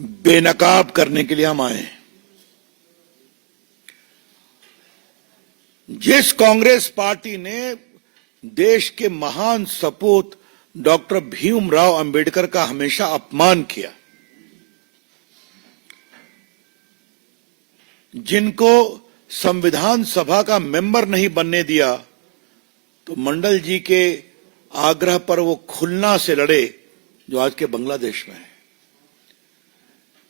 बेनकाब करने के लिए हम आए हैं। जिस कांग्रेस पार्टी ने देश के महान सपूत डॉक्टर भीमराव अंबेडकर का हमेशा अपमान किया, जिनको संविधान सभा का मेंबर नहीं बनने दिया, तो मंडल जी के आग्रह पर वो खुलना से लड़े जो आज के बांग्लादेश में है।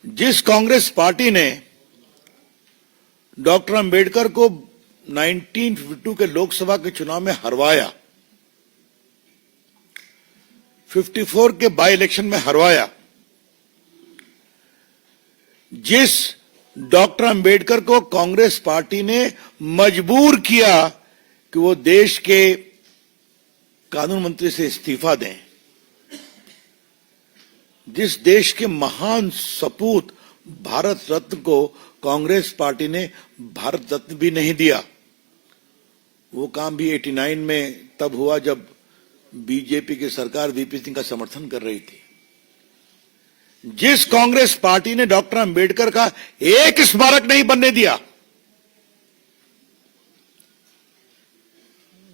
जिस कांग्रेस पार्टी ने डॉक्टर अंबेडकर को 1952 के लोकसभा के चुनाव में हरवाया, 54 के बाई इलेक्शन में हरवाया, जिस डॉक्टर अंबेडकर को कांग्रेस पार्टी ने मजबूर किया कि वो देश के कानून मंत्री से इस्तीफा दें, जिस देश के महान सपूत भारत रत्न को कांग्रेस पार्टी ने भारत रत्न भी नहीं दिया, वो काम भी 89 में तब हुआ जब बीजेपी की सरकार वीपी सिंह का समर्थन कर रही थी। जिस कांग्रेस पार्टी ने डॉक्टर अंबेडकर का एक स्मारक नहीं बनने दिया,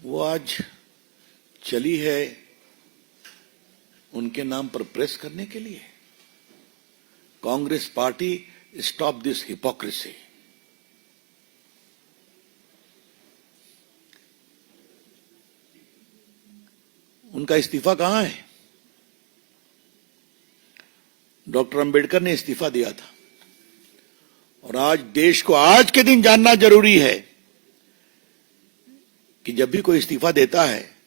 वो आज चली है उनके नाम पर प्रेस करने के लिए। Congress party, stop this hypocrisy. उनका इस्तीफा कहां है? डॉक्टर अंबेडकर ने इस्तीफा दिया था, और आज देश को आज के दिन जानना जरूरी है कि जब भी कोई इस्तीफा देता है,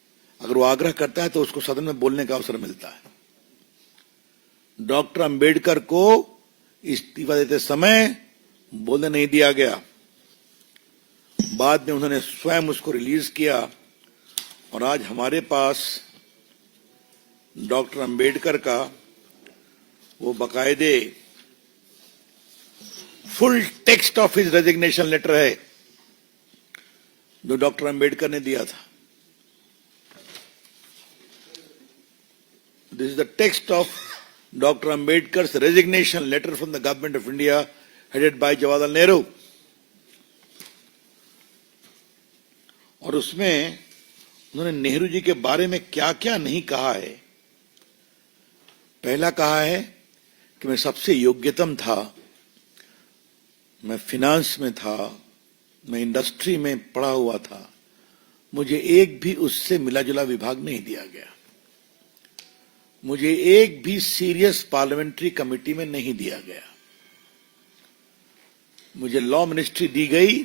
अगर वो आग्रह करता है तो उसको सदन में बोलने का अवसर मिलता है। डॉक्टर अंबेडकर को इस्तीफा देते समय बोलने नहीं दिया गया। बाद में उन्होंने स्वयं उसको रिलीज किया, और आज हमारे पास डॉक्टर अंबेडकर का वो बाकायदे full text of his resignation letter है जो डॉक्टर अंबेडकर ने दिया था। This is the text of doctor Ambedkar's resignation letter from the government of India headed by Jawaharlal Nehru. और उसमें उन्होंने नेहरू जी के बारे में क्या क्या नहीं कहा है। पहला कहा है कि मैं सबसे योग्यतम था, मैं फिनांस में था, मैं इंडस्ट्री में पढ़ा हुआ था, मुझे एक भी उससे मिला जुला विभाग नहीं दिया गया, मुझे एक भी सीरियस पार्लियामेंट्री कमेटी में नहीं दिया गया, मुझे लॉ मिनिस्ट्री दी गई,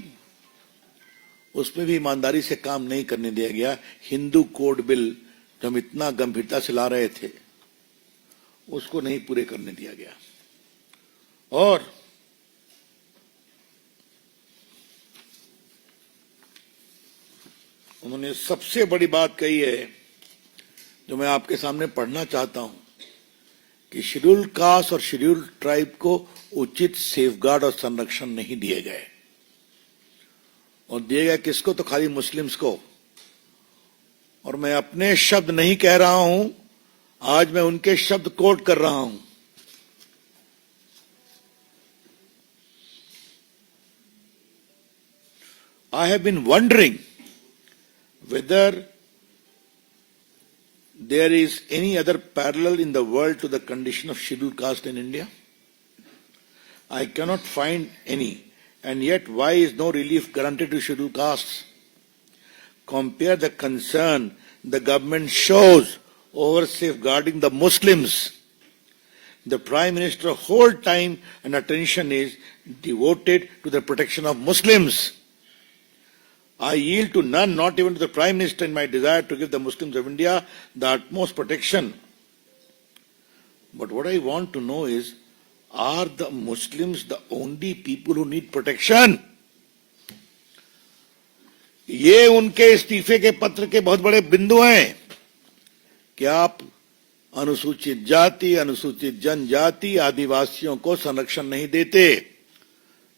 उसमें भी ईमानदारी से काम नहीं करने दिया गया। हिंदू कोड बिल जो हम इतना गंभीरता से ला रहे थे, उसको नहीं पूरे करने दिया गया। और उन्होंने सबसे बड़ी बात कही है जो मैं आपके सामने पढ़ना चाहता हूं कि शेड्यूल्ड कास्ट और शेड्यूल्ड ट्राइब को उचित सेफगार्ड और संरक्षण नहीं दिए गए। और दिए गए किसको? तो खाली मुस्लिम्स को। और मैं अपने शब्द नहीं कह रहा हूं, आज मैं उनके शब्द कोट कर रहा हूं। I have been wondering whether there is any other parallel in the world to the condition of scheduled caste in India. I cannot find any, and yet why is no relief granted to scheduled castes? Compare the concern the government shows over safeguarding the Muslims. The Prime Minister's whole time and attention is devoted to the protection of Muslims. I yield to none, not even to the Prime Minister, in my desire to give the Muslims of India the utmost protection. But what I want to know is, are the Muslims the only people who need protection? ये उनके इस्तीफे के पत्र के बहुत बड़े बिंदु हैं कि आप अनुसूचित जाति, अनुसूचित जनजाति, आदिवासियों को संरक्षण नहीं देते,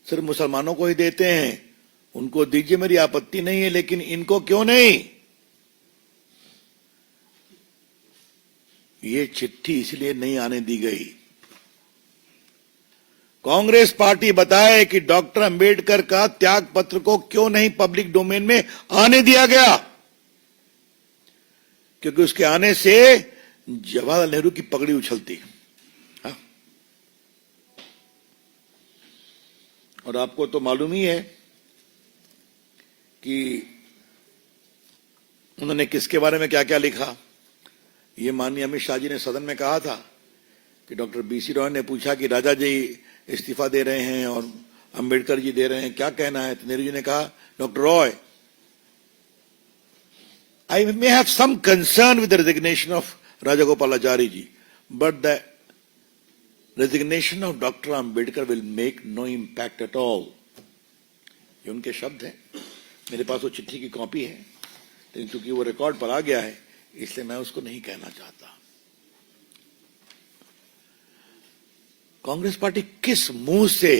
सिर्फ मुसलमानों को ही देते हैं। उनको दीजिए, मेरी आपत्ति नहीं है, लेकिन इनको क्यों नहीं? ये चिट्ठी इसलिए नहीं आने दी गई कांग्रेस पार्टी बताए कि डॉक्टर अंबेडकर का त्याग पत्र को क्यों नहीं पब्लिक डोमेन में आने दिया गया, क्योंकि उसके आने से जवाहरलाल नेहरू की पगड़ी उछलती। हाँ? और आपको तो मालूम ही है कि उन्होंने किसके बारे में क्या क्या लिखा। ये माननीय अमित शाह जी ने सदन में कहा था कि डॉक्टर बीसी रॉय ने पूछा कि राजा जी इस्तीफा दे रहे हैं और अंबेडकर जी दे रहे हैं, क्या कहना है? तो नेहरू जी ने कहा, doctor Roy, I may have some concern with the resignation of Rajagopalachari ji, but the resignation of Dr. Ambedkar will make no impact at all. ये उनके शब्द हैं। मेरे पास वो चिट्ठी की कॉपी है, लेकिन चूंकि वो रिकॉर्ड पर आ गया है, इसलिए मैं उसको नहीं कहना चाहता। कांग्रेस पार्टी किस मुंह से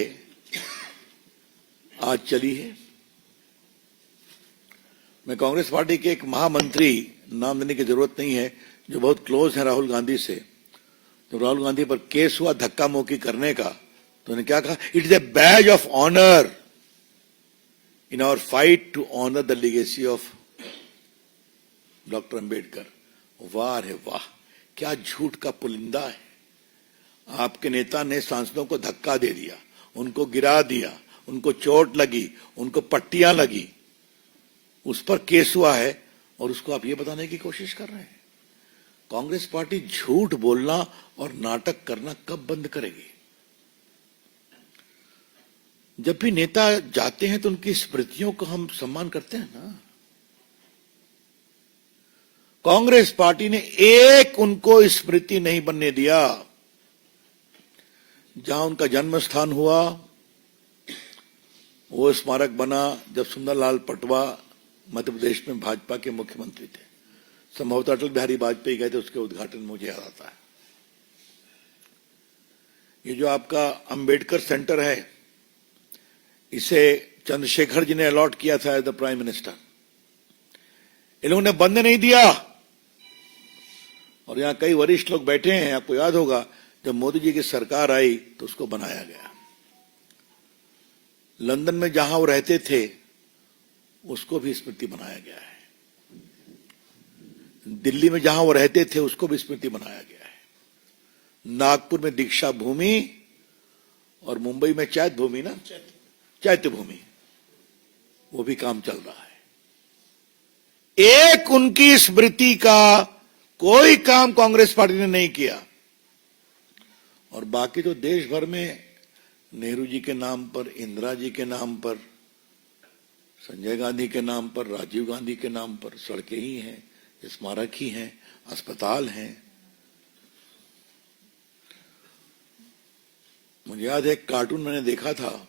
आज चली है? मैं कांग्रेस पार्टी के एक महामंत्री, नाम देने की जरूरत नहीं है, जो बहुत क्लोज है राहुल गांधी से, तो राहुल गांधी पर केस हुआ धक्का मुक्की करने का, तो उन्होंने क्या कहा? It is a badge of honour in our fight to honour the legacy of doctor Ambedkar. वाह रे वाह, क्या झूठ का पुलिंदा है। आपके नेता ने सांसदों को धक्का दे दिया, उनको गिरा दिया, उनको चोट लगी, उनको पट्टियां लगी, उस पर केस हुआ है, और उसको आप ये बताने की कोशिश कर रहे हैं। कांग्रेस पार्टी झूठ बोलना और नाटक करना कब बंद करेगी? जब भी नेता जाते हैं तो उनकी स्मृतियों को हम सम्मान करते हैं ना। कांग्रेस पार्टी ने एक उनको स्मृति नहीं बनने दिया। जहां उनका जन्म स्थान हुआ वो स्मारक बना जब सुंदरलाल पटवा मध्य प्रदेश में भाजपा के मुख्यमंत्री थे। संभवतः अटल बिहारी वाजपेयी गए थे, उसके उद्घाटन मुझे याद आता है। ये जो आपका अंबेडकर सेंटर है, इसे चंद्रशेखर जी ने अलॉट किया था एज द प्राइम मिनिस्टर। इन लोगों ने बंद नहीं दिया, और यहां कई वरिष्ठ लोग बैठे हैं। आपको याद होगा जब मोदी जी की सरकार आई तो उसको बनाया गया। लंदन में जहां वो रहते थे उसको भी स्मृति बनाया गया है। दिल्ली में जहां वो रहते थे उसको भी स्मृति बनाया गया है। नागपुर में दीक्षा भूमि और मुंबई में चैत्य भूमि, ना चैत्य भूमि, वो भी काम चल रहा है। एक उनकी स्मृति का कोई काम कांग्रेस पार्टी ने नहीं किया। और बाकी तो देश भर में नेहरू जी के नाम पर, इंदिरा जी के नाम पर, संजय गांधी के नाम पर, राजीव गांधी के नाम पर सड़कें ही हैं, स्मारक ही हैं, अस्पताल हैं। मुझे याद है एक कार्टून मैंने देखा था,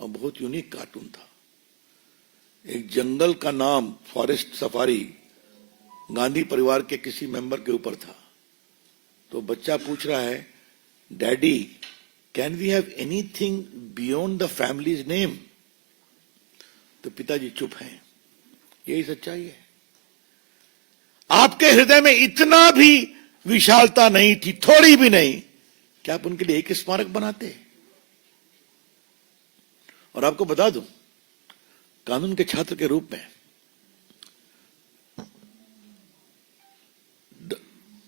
और बहुत यूनिक कार्टून था। एक जंगल का नाम फॉरेस्ट सफारी गांधी परिवार के किसी मेंबर के ऊपर था। तो बच्चा पूछ रहा है, daddy can we have anything beyond the family's name? तो पिताजी चुप हैं। यही सच्चाई है। आपके हृदय में इतना भी विशालता नहीं थी, थोड़ी भी नहीं, कि आप उनके लिए एक स्मारक बनाते। और आपको बता दूं, कानून के छात्र के रूप में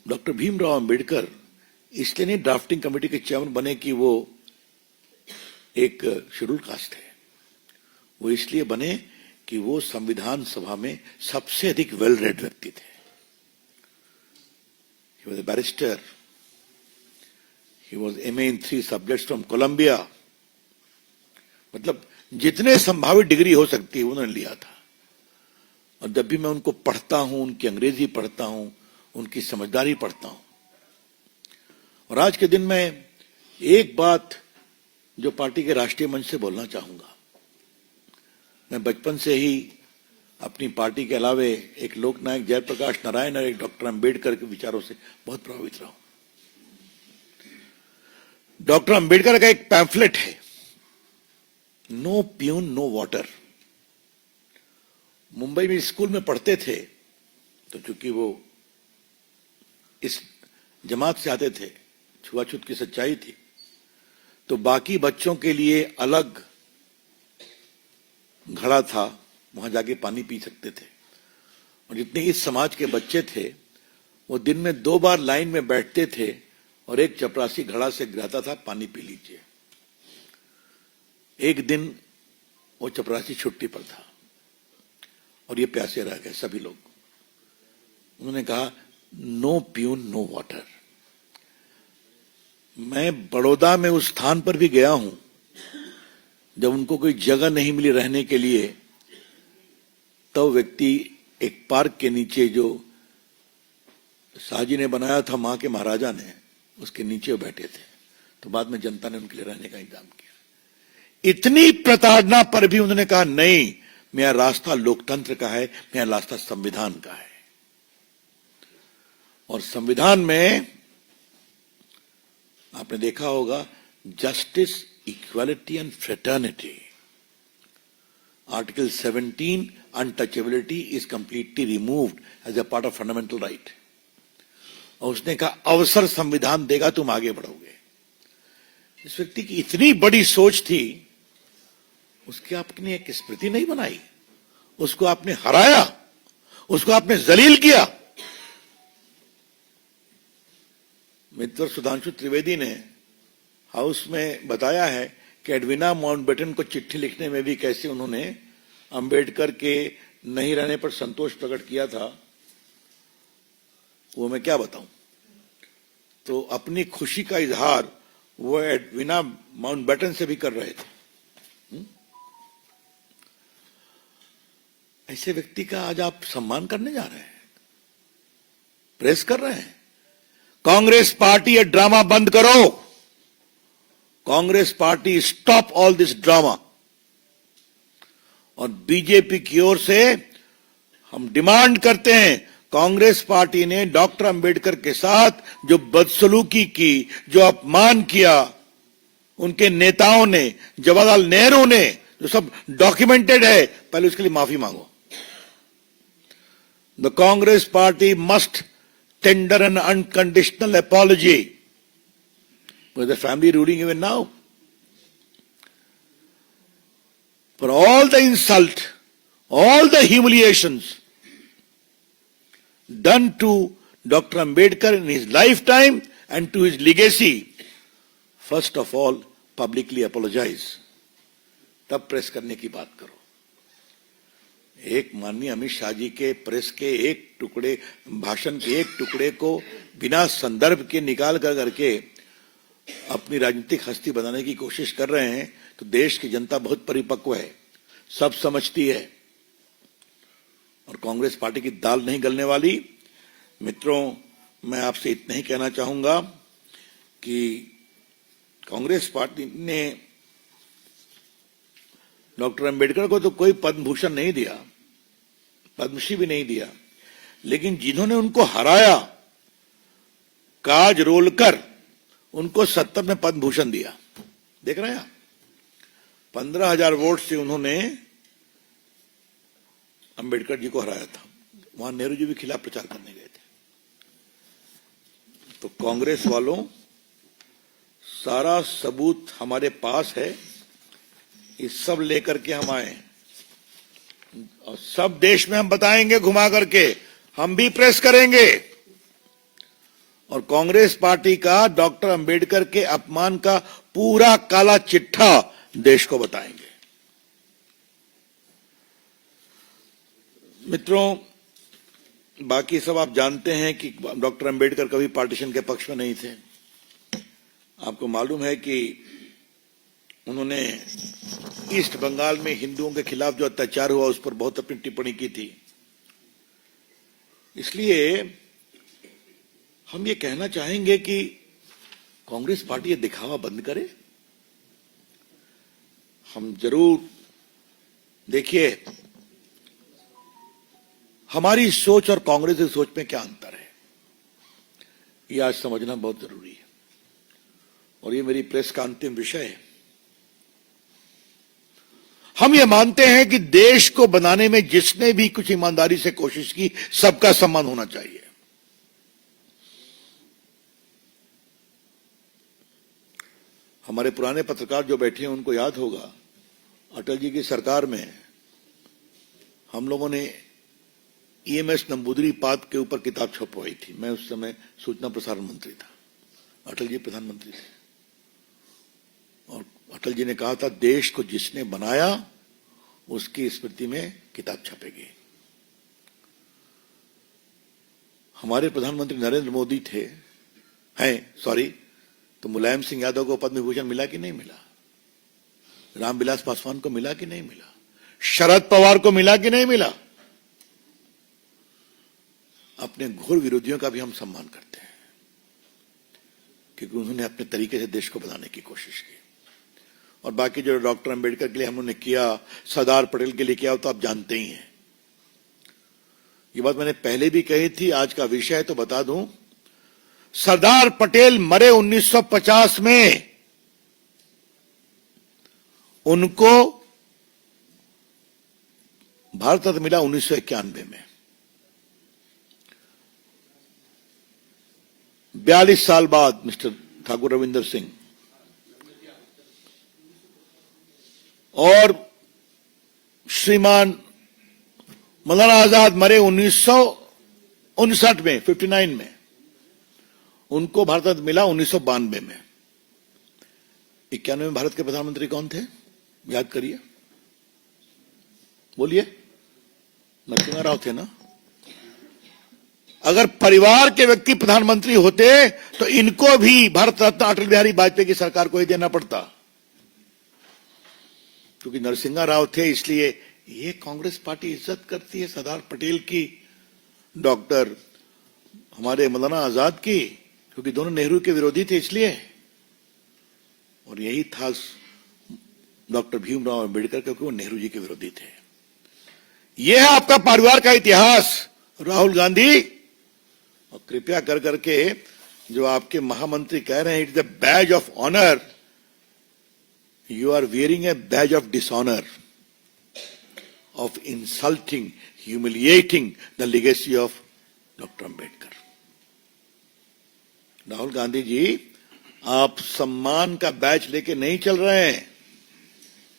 डॉक्टर भीमराव अंबेडकर इसलिए नहीं ड्राफ्टिंग कमेटी के चेयरमैन बने कि वो एक शेड्यूल कास्ट है। वो इसलिए बने कि वो संविधान सभा में सबसे अधिक वेल रेड व्यक्ति थे। He was a barrister. He was MA in 3 subjects from Columbia. मतलब जितने संभावित डिग्री हो सकती है उन्होंने लिया था। और जब भी मैं उनको पढ़ता हूं, उनकी अंग्रेजी पढ़ता हूं, उनकी समझदारी पढ़ता हूं। और आज के दिन में एक बात जो पार्टी के राष्ट्रीय मंच से बोलना चाहूंगा। मैं बचपन से ही अपनी पार्टी के अलावे एक लोकनायक जयप्रकाश नारायण और एक डॉक्टर अंबेडकर के विचारों से बहुत प्रभावित रहा हूं। डॉक्टर अंबेडकर का एक पैम्फलेट है, no peon no water. Mumbai में स्कूल में पढ़ते थे, तो चूंकि वो इस जमात से आते थे, छुआछूत की सच्चाई थी, तो बाकी बच्चों के लिए अलग घड़ा था, वहां जाके पानी पी सकते थे। और जितने इस समाज के बच्चे थे वो दिन में 2 बार लाइन में बैठते थे और एक चपरासी घड़ा से गिराता था, पानी पी लीजिए। एक दिन वो चपरासी छुट्टी पर था और ये प्यासे रह गए सभी लोग। उन्होंने कहा, नो प्यून नो वाटर। मैं बड़ौदा में उस स्थान पर भी गया हूं जब उनको कोई जगह नहीं मिली रहने के लिए, तब व्यक्ति एक पार्क के नीचे जो शाहजी ने बनाया था, मां के महाराजा ने, उसके नीचे बैठे थे। तो बाद में जनता ने उनके लिए रहने का इंतजाम किया। इतनी प्रताड़ना पर भी उन्होंने कहा, नहीं, मेरा रास्ता लोकतंत्र का है, मेरा रास्ता संविधान का है। और संविधान में आपने देखा होगा, justice, equality and fraternity. Article 17, untouchability is completely removed as a part of fundamental right. और उसने कहा, अवसर संविधान देगा, तुम आगे बढ़ोगे। इस व्यक्ति की इतनी बड़ी सोच थी, उसकी आपने एक स्मृति नहीं बनाई, उसको आपने हराया, उसको आपने जलील किया। मित्र सुधांशु त्रिवेदी ने हाउस में बताया है कि एडविना माउंटबेटन को चिट्ठी लिखने में भी कैसे उन्होंने अंबेडकर के नहीं रहने पर संतोष प्रकट किया था, वो मैं क्या बताऊं। तो अपनी खुशी का इजहार वो एडविना माउंटबेटन से भी कर रहे थे। ऐसे व्यक्ति का आज आप सम्मान करने जा रहे हैं, प्रेस कर रहे हैं। कांग्रेस पार्टी ये ड्रामा बंद करो। Congress party, stop all this drama. और बीजेपी की ओर से हम डिमांड करते हैं, कांग्रेस पार्टी ने डॉक्टर अंबेडकर के साथ जो बदसलूकी की, जो अपमान किया, उनके नेताओं ने, जवाहरलाल नेहरू ने, जो सब डॉक्यूमेंटेड है, पहले उसके लिए माफी मांगो। The Congress party must tender an unconditional apology. With the family ruling even now. For all the insult, all the humiliations done to Dr. Ambedkar in his lifetime and to his legacy, first of all, publicly apologize. तब press करने की बात करो। एक माननीय अमित शाह जी के press के एक टुकड़े, भाषण के एक टुकड़े को बिना संदर्भ के निकाल कर करके अपनी राजनीतिक हस्ती बनाने की कोशिश कर रहे हैं, तो देश की जनता बहुत परिपक्व है, सब समझती है। और कांग्रेस पार्टी की दाल नहीं गलने वाली। मित्रों, मैं आपसे इतना ही कहना चाहूंगा कि कांग्रेस पार्टी ने डॉक्टर अंबेडकर को तो कोई पद्म भूषण नहीं दिया, पद्मश्री भी नहीं दिया, लेकिन जिन्होंने उनको हराया, काज रोलकर, उनको 70 में पद्म भूषण दिया। देख रहे हैं, 15,000 वोट से उन्होंने अंबेडकर जी को हराया था। वहां नेहरू जी भी खिलाफ प्रचार करने गए थे। तो कांग्रेस वालों, सारा सबूत हमारे पास है, ये सब लेकर के हम आए और सब देश में हम बताएंगे घुमा करके, हम भी प्रेस करेंगे और कांग्रेस पार्टी का डॉक्टर अंबेडकर के अपमान का पूरा काला चिट्ठा देश को बताएंगे। मित्रों, बाकी सब आप जानते हैं कि डॉक्टर अंबेडकर कभी पार्टीशन के पक्ष में नहीं थे। आपको मालूम है कि उन्होंने ईस्ट बंगाल में हिंदुओं के खिलाफ जो अत्याचार हुआ उस पर बहुत अपनी टिप्पणी की थी। इसलिए हम ये कहना चाहेंगे कि कांग्रेस पार्टी ये दिखावा बंद करे। हम जरूर, देखिए, हमारी सोच और कांग्रेस की सोच में क्या अंतर है, ये आज समझना बहुत जरूरी है। और ये मेरी प्रेस का अंतिम विषय है। हम ये मानते हैं कि देश को बनाने में जिसने भी कुछ ईमानदारी से कोशिश की, सबका सम्मान होना चाहिए। हमारे पुराने पत्रकार जो बैठे हैं उनको याद होगा, अटल जी की सरकार में हम लोगों ने ईएमएस नंबूदरी-पाद के ऊपर किताब छपवाई थी। मैं उस समय सूचना प्रसारण मंत्री था, अटल जी प्रधानमंत्री थे, और अटल जी ने कहा था देश को जिसने बनाया उसकी स्मृति में किताब छपेगी। हमारे प्रधानमंत्री नरेंद्र मोदी थे, तो मुलायम सिंह यादव को पद्म विभूषण मिला कि नहीं मिला? रामविलास पासवान को मिला कि नहीं मिला? शरद पवार को मिला कि नहीं मिला? अपने घोर विरोधियों का भी हम सम्मान करते हैं, क्योंकि उन्होंने अपने तरीके से देश को बनाने की कोशिश की। और बाकी जो डॉक्टर अंबेडकर के लिए हमने किया, सरदार पटेल के लिए किया, तो आप जानते ही हैं। ये बात मैंने पहले भी कही थी, आज का विषय है तो बता दूं। सरदार पटेल मरे 1950 में, उनको भारत रत्न मिला 1991 में। 42 साल बाद मिस्टर ठाकुर रविंदर सिंह, और श्रीमान मौलाना आजाद मरे 1959 में, 59 में। उनको भारत रत्न मिला 1992 में। 91 में भारत के प्रधानमंत्री कौन थे? याद करिए, बोलिए। नरसिम्हा राव थे ना? अगर परिवार के व्यक्ति प्रधानमंत्री होते तो इनको भी भारत रत्न अटल बिहारी वाजपेयी की सरकार को ही देना पड़ता, क्योंकि नरसिम्हा राव थे। इसलिए ये कांग्रेस पार्टी इज्जत करती है सरदार पटेल की, डॉक्टर हमारे मौलाना आजाद की, क्योंकि दोनों नेहरू के विरोधी थे इसलिए। और यही था डॉक्टर भीमराव अंबेडकर, क्योंकि वो नेहरू जी के विरोधी थे। यह है आपका परिवार का इतिहास, राहुल गांधी। और कृपया कर करके जो आपके महामंत्री कह रहे हैं it is a badge of honour, you are wearing a badge of dishonour, of insulting, humiliating the legacy of doctor Ambedkar. Rahul Gandhi ji, आप सम्मान का बैच लेके नहीं चल रहे हैं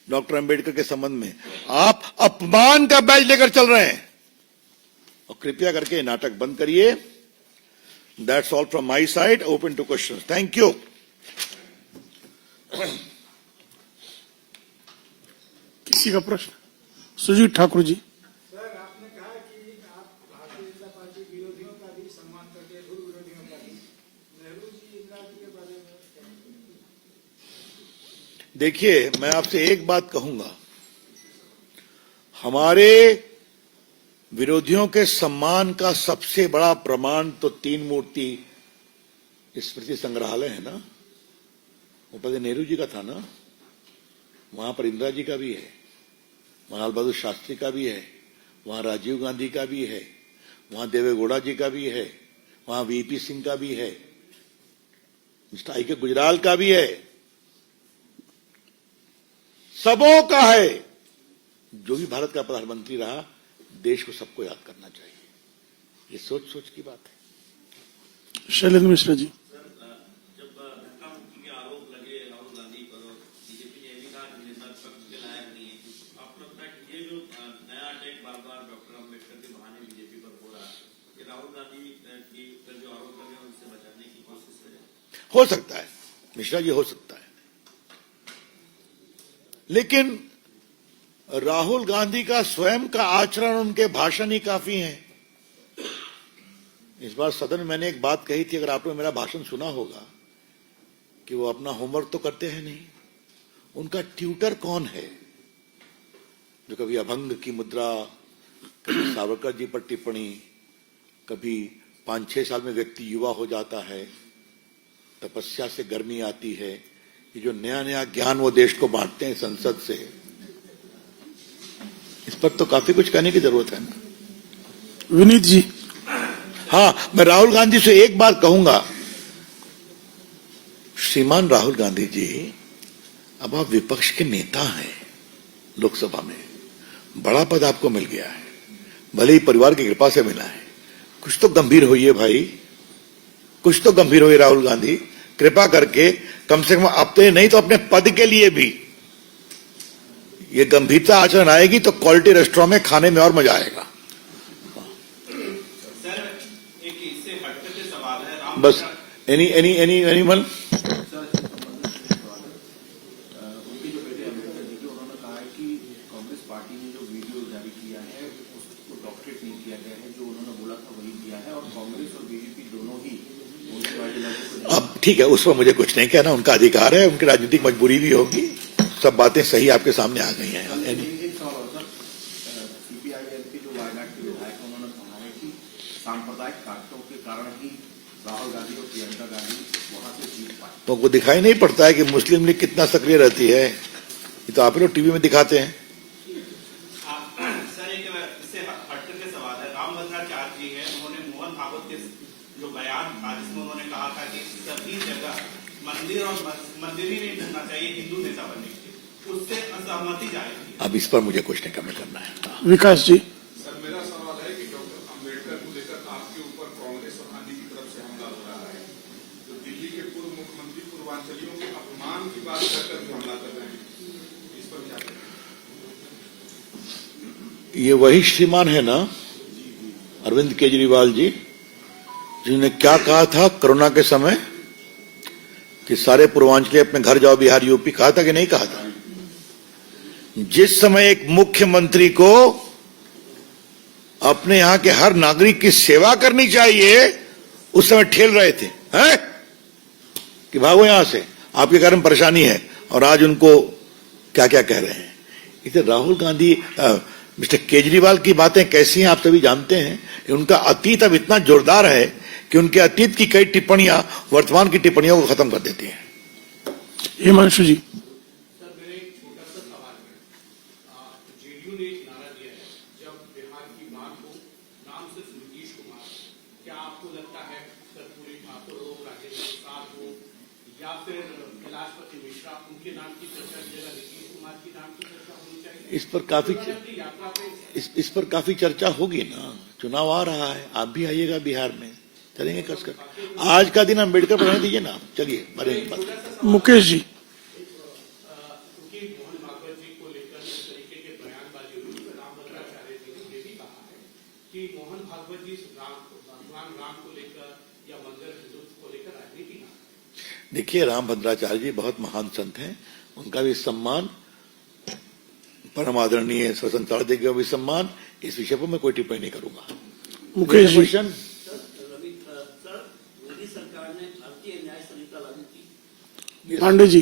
डॉक्टर अंबेडकर के संबंध में, आप अपमान का बैच लेकर चल रहे हैं। और कृपया करके नाटक बंद करिए। That's all from my side, open two questions. Thank you. किसी का प्रश्न? सुजीत ठाकुर जी। सर, आपने कहा कि आप भारतीय जनता पार्टी विरोधियों का भी सम्मान करते हैं, धुर विरोधियों का भी। नेहरू जी, इंदिरा जी के बारे में देखिए, मैं आपसे एक बात कहूंगा, हमारे विरोधियों के सम्मान का सबसे बड़ा प्रमाण तो 3 मूर्ति स्मृति संग्रहालय है ना, वो पहले नेहरू जी का था ना, वहां पर इंदिरा जी का भी है, वहां लाल बहादुर शास्त्री का भी है, वहां राजीव गांधी का भी है, वहां देवेगौड़ा जी का भी है, वहां वीपी सिंह का भी है, मिस्टर आई के गुजराल का भी है, सबों का है। जो भी भारत का प्रधानमंत्री रहा, देश को सबको याद करना चाहिए। ये सोच सोच की बात है। शैलेंद्र मिश्रा जी। जब धक्का मुक्की के आरोप लगे राहुल गांधी पर, बीजेपी ने भी कहा कि नेता पक्ष के लायक नहीं है, आपको लगता है कि ये जो नया अटैक बार बार डॉक्टर अंबेडकर के बहाने बीजेपी पर हो रहा है, ये राहुल गांधी की पर जो आरोप लगे उनसे बचाने की कोशिश है? हो सकता है मिश्रा जी, हो सकता है, लेकिन राहुल गांधी का स्वयं का आचरण, उनके भाषण ही काफी हैं। इस बार सदन में मैंने एक बात कही थी, अगर आपने मेरा भाषण सुना होगा, कि वो अपना होमवर्क तो करते हैं नहीं। उनका ट्यूटर कौन है जो कभी अभंग की मुद्रा, कभी सावरकर जी पर टिप्पणी, कभी 5-6 साल में व्यक्ति युवा हो जाता है, तपस्या से गर्मी आती है, ये जो नया नया ज्ञान वो देश को बांटते हैं संसद से, इस पर तो काफी कुछ कहने की जरूरत है ना। विनीत जी। हाँ, मैं राहुल गांधी से एक बात कहूंगा, श्रीमान राहुल गांधी जी, अब आप विपक्ष के नेता हैं लोकसभा में, बड़ा पद आपको मिल गया है, भले ही परिवार की कृपा से मिला है, कुछ तो गंभीर होइए भाई, कुछ तो गंभीर होइए राहुल गांधी। कृपा करके कम से कम अपने नहीं तो अपने पद के लिए भी ये गंभीरता आचरण आएगी तो क्वालिटी रेस्टोरेंट में खाने में और मजा आएगा। सर एक इससे हटकर के सवाल है राम बस एनीवन उनके जो बेटे अम्बेडकर जी के उन्होंने कहा है कि कांग्रेस पार्टी ने जो वीडियो जारी किया है उसको डॉक्टरेट नहीं किया गया है, जो उन्होंने बोला था वही किया है और कांग्रेस और बीजेपी दोनों ही उनकी आइडियोलॉजी को। अब ठीक है, उस पर मुझे कुछ नहीं कहना, उनका अधिकार है, उनकी राजनीतिक मजबूरी भी होगी। सब बातें सही आपके सामने आ गई हैं। एक सवाल और सर, सीपीआईएम के जो वायनाड के विधायक हैं उन्होंने कहा है कि सांप्रदायिक ताकतों के कारण ही राहुल गांधी और प्रियंका गांधी वहां से जीत पाए। तो को दिखाई नहीं पड़ता है कि मुस्लिम लीग कितना सक्रिय रहती है? ये तो आप लोग टीवी में दिखाते हैं। सर एक इससे हटकर के सवाल है रामभद्राचार्य जी है, उन्होंने मोहन भागवत के जो बयान था जिसमें उन्होंने कहा था कि सभी जगह मंदिर और मंदिर ही नहीं ढूंढना चाहिए हिंदू नेता बनने के लिए, उससे असहमति जाएगी। अब इस पर मुझे कुछ नहीं कमेंट करना है। विकास जी। सर मेरा सवाल है कि डॉक्टर अम्बेडकर को लेकर आपके ऊपर कांग्रेस और अन्य की तरफ से हमला हो रहा है, तो दिल्ली के पूर्व मुख्यमंत्री पूर्वांचलियों के अपमान की बात करके हमला कर रहे हैं, इस पर क्या करें? ये वही श्रीमान है ना अरविंद केजरीवाल जी, जिन्होंने क्या कहा था कोरोना के समय कि सारे पूर्वांचली अपने घर जाओ, बिहार यूपी, कहा था कि नहीं कहा था? जिस समय एक मुख्यमंत्री को अपने यहां के हर नागरिक की सेवा करनी चाहिए, उस समय ठेल रहे थे हैं कि भागो यहां से, आपके कारण परेशानी है, और आज उनको क्या क्या कह रहे हैं। इसे राहुल गांधी मिस्टर केजरीवाल की बातें कैसी हैं आप सभी जानते हैं। उनका अतीत अब इतना जोरदार है कि उनके अतीत की कई टिप्पणियां वर्तमान की टिप्पणियों को खत्म कर देती हैं। हिमांशु जी। सर मेरा एक छोटा सा सवाल है, जेडीयू ने एक नारा दिया है जब बिहार की बात हो नाम सिर्फ नीतीश कुमार, क्या आपको लगता है कर्पूरी ठाकुर हो, राजेंद्र प्रसाद हो या फिर कैलाशपति मिश्रा, उनके नाम की चर्चा की जगह नीतीश कुमार की नाम की चर्चा होनी चाहिए? इस पर काफी अपनी यात्रा पे इस पर काफी चर्चा होगी ना, चुनाव आ रहा है, आप भी आइएगा बिहार में, चलेंगे कसकर। आज का दिन अम्बेडकर पर रहने दीजिए ना, चलिए बात। मुकेश जी। क्योंकि मोहन भागवत जी को लेकर जिस तरीके के बयानबाजी हुई, तो रामभद्राचार्य जी ने ये भी कहा है कि मोहन भागवत जी भगवान राम को लेकर या मंदिर हिंदुत्व को लेकर राजनीति ना। देखिए, रामभद्राचार्य जी बहुत महान संत हैं, उनका भी सम्मान, परम आदरणीय स्वतंत्र सारथी का भी सम्मान, इस विषय पर मैं कोई टिप्पणी नहीं करूंगा। मुकेश जी। क्वेश्चन सर मोदी सरकार ने भारतीय न्याय संहिता लागू की। पांडे जी।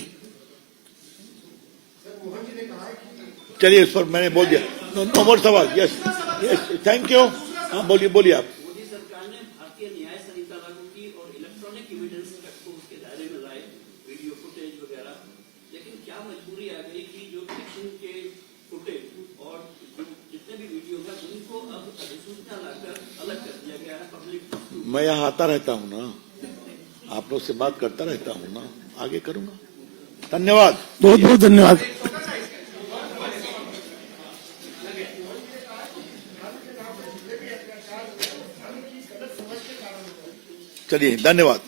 चलिए, इस पर मैंने बोल दिया। नो मोर सवाल। Yes yes, thank you. हाँ बोलिए बोलिए आप। मोदी सरकार ने भारतीय न्याय संहिता लागू की और इलेक्ट्रॉनिक एविडेंस को उसके दायरे में लाए, वीडियो फुटेज वगैरह, लेकिन क्या मजबूरी आ गई कि जो इलेक्शन के फुटेज और जितने भी वीडियो है उनको अब अधिसूचना लाकर अलग कर दिया गया है पब्लिक। मैं यहाँ आता रहता हूँ ना, आप लोग से बात करता रहता हूँ ना, आगे करूंगा। धन्यवाद। बहुत बहुत धन्यवाद। चलिए, धन्यवाद।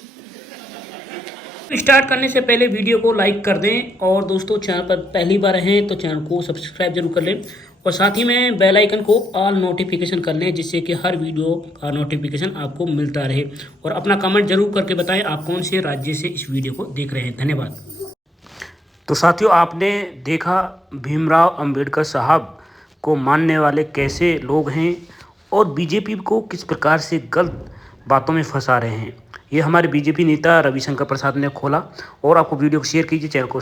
स्टार्ट करने से पहले वीडियो को लाइक कर दें, और दोस्तों चैनल पर पहली बार हैं तो चैनल को सब्सक्राइब जरूर कर लें, और साथ ही में बेल आइकन को ऑल नोटिफिकेशन कर लें, जिससे कि हर वीडियो का नोटिफिकेशन आपको मिलता रहे। और अपना कमेंट जरूर करके बताएं आप कौन से राज्य से इस वीडियो को देख रहे हैं। धन्यवाद। तो साथियों, आपने देखा भीमराव अंबेडकर साहब को मानने वाले कैसे लोग हैं और बीजेपी को किस प्रकार से गलत बातों में फंसा रहे हैं। ये हमारे बीजेपी नेता रविशंकर प्रसाद ने खोला। और आपको वीडियो को शेयर कीजिए, चैनल को